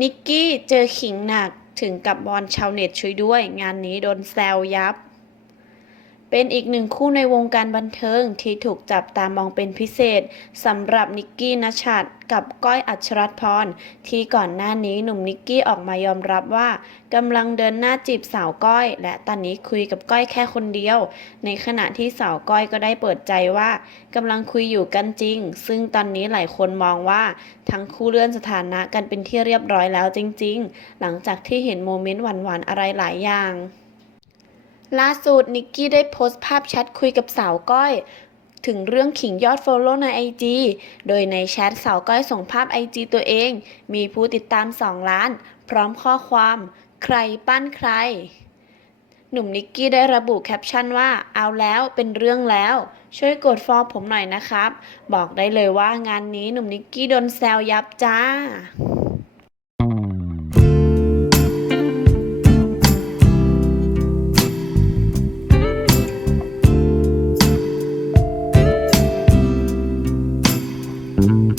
นิกกี้เจอขิงหนักถึงกับบอลชาวเน็ตช่วยด้วย งานนี้โดนแซวยับ เป็นอีกหนึ่งคู่ในวงการบันเทิงที่ถูกจับตามองเป็นพิเศษสำหรับนิกกี้นัชัดกับก้อยอัชรัตพรที่ก่อนหน้านี้หนุ่มนิกกี้ออกมายอมรับว่ากำลังเดินหน้าจีบสาวก้อย และตอนนี้คุยกับก้อยแค่คนเดียว ในขณะที่สาวก้อยก็ได้เปิดใจว่ากำลังคุยอยู่กันจริง ซึ่งตอนนี้หลายคนมองว่าทั้งคู่เลื่อนสถานะกันเป็นที่เรียบร้อยแล้วจริง ๆ หลังจากที่เห็นโมเมนต์หวานๆอะไรหลายอย่าง ล่าสุดนิกกี้ได้โพสต์ภาพแชทคุยกับสาวก้อย ถึงเรื่องขิงยอด Follow ใน IG โดยในแชทสาวก้อยส่งภาพ IG ตัวเอง มีผู้ติดตาม 2 ล้าน พร้อมข้อความ ใครปั้นใคร หนุ่มนิกกี้ได้ระบุแคปชั่นว่า เอาแล้วเป็นเรื่องแล้ว ช่วยกดฟอลผมหน่อยนะครับ บอกได้เลยว่างานนี้หนุ่มนิกกี้โดนแซวยับจ้า Mm-hmm.